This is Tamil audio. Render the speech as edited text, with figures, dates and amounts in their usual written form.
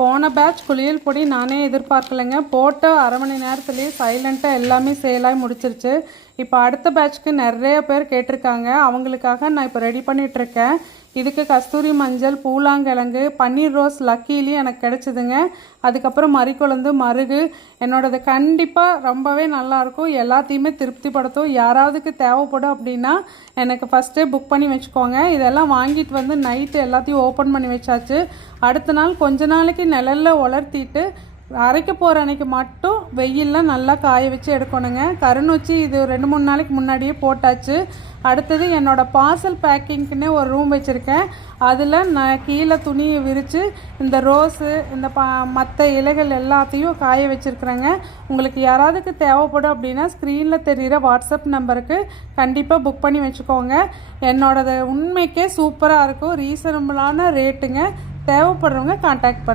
போன பேட்ச் குளியல் பொடி நானே எதிர்பார்க்கலைங்க. போட்டு அரை மணி நேரத்துலேயே சைலண்ட்டாக எல்லாமே சேலாகி முடிச்சிருச்சு. இப்போ அடுத்த பேட்ச்க்கு நிறைய பேர் கேட்டிருக்காங்க. அவங்களுக்காக நான் இப்போ ரெடி பண்ணிகிட்ருக்கேன். இதுக்கு கஸ்தூரி மஞ்சள், பூலாங்கிழங்கு, பன்னீர் ரோஸ் லக்கிலி எனக்கு கிடச்சிதுங்க. அதுக்கப்புறம் மறிக்குழந்து, மருகு என்னோடது கண்டிப்பாக ரொம்பவே நல்லாயிருக்கும். எல்லாத்தையுமே திருப்திப்படுத்தும். யாராவதுக்கு தேவைப்படும் அப்படின்னா எனக்கு ஃபஸ்ட்டே புக் பண்ணி வச்சுக்கோங்க. இதெல்லாம் வாங்கிட்டு வந்து நைட்டு எல்லாத்தையும் ஓப்பன் பண்ணி வச்சாச்சு. அடுத்த நாள் கொஞ்ச நாளைக்கு நிழலில் உலர்த்திட்டு அரைக்க போகிற அன்றைக்கி மட்டும் வெயிலில் நல்லா காய வச்சு எடுக்கணுங்க. கருநொச்சி இது 2-3 நாளைக்கு முன்னாடியே போட்டாச்சு. அடுத்தது என்னோடய பார்சல் பேக்கிங்க்குன்னே ஒரு ரூம் வச்சுருக்கேன். அதில் நான் கீழே துணியை விரித்து இந்த ரோஸு இந்த மற்ற இலைகள் எல்லாத்தையும் காய வச்சுருக்குறேங்க. உங்களுக்கு யாராவதுக்கு தேவைப்படும் அப்படின்னா ஸ்க்ரீனில் தெரிகிற வாட்ஸ்அப் நம்பருக்கு கண்டிப்பாக புக் பண்ணி வச்சுக்கோங்க. என்னோடது உண்மைக்கே சூப்பராக இருக்கும். ரீசனபிளான ரேட்டுங்க. தேவைப்படுறவங்க கான்டாக்ட் பண்ணுங்கள்.